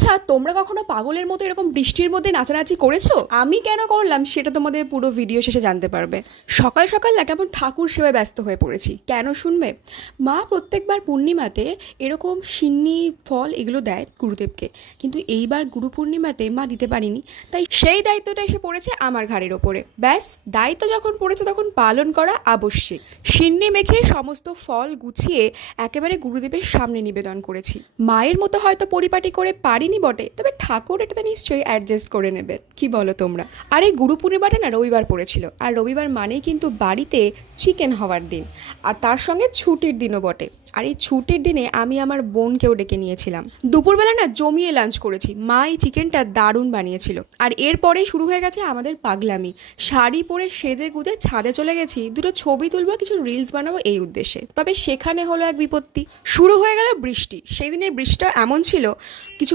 আচ্ছা, তোমরা কখনো পাগলের মতো এরকম বৃষ্টির মধ্যে নাচানাচি করেছো? আমি কেন করলাম সেটা তোমাদের পুরো ভিডিও শেষে জানতে পারবে। সকাল সকাল না কেমন ঠাকুর সেবায় ব্যস্ত হয়ে পড়েছি, কেন শুনবে? মা প্রত্যেকবার পূর্ণিমাতে এরকম সিন্নি ফল এগুলো দেয় গুরুদেবকে, কিন্তু এইবার গুরু পূর্ণিমাতে মা দিতে পারিনি, তাই সেই দায়িত্বটা এসে পড়েছে আমার ঘাড়ের ওপরে। ব্যাস, দায়িত্ব যখন পড়েছে তখন পালন করা আবশ্যিক। সিন্নি মেখে সমস্ত ফল গুছিয়ে একেবারে গুরুদেবের সামনে নিবেদন করেছি। মায়ের মতো হয়তো পরিপাটি করে পারিনি বটে, তবে ঠাকুর এটাতে নিশ্চয়ই অ্যাডজাস্ট করে নেবে। কি বলো তোমরা? আর এই গুরু পূর্ণিমাটা না রবিবার পড়েছিল, আর রবিবার মানেই কিন্তু বাড়িতে চিকেন হওয়ার দিন, আর তার সঙ্গে ছুটির দিনও বটে। আর এই ছুটির দিনে আমি আমার বোনকেও ডেকে নিয়েছিলাম। দুপুরবেলা না জমিয়ে লাঞ্চ করেছি, মা এই চিকেনটা দারুণ বানিয়েছিল। আর এরপরেই শুরু হয়ে গেছে আমাদের পাগলামি। শাড়ি পরে সেজে গুজে ছাদে চলে গেছি, দুটো ছবি তুলবো, কিছু রিলস বানাবো এই উদ্দেশ্যে। তবে সেখানে হলো এক বিপত্তি, শুরু হয়ে গেল বৃষ্টি। সেই দিনের বৃষ্টিটা এমন ছিল, কিছু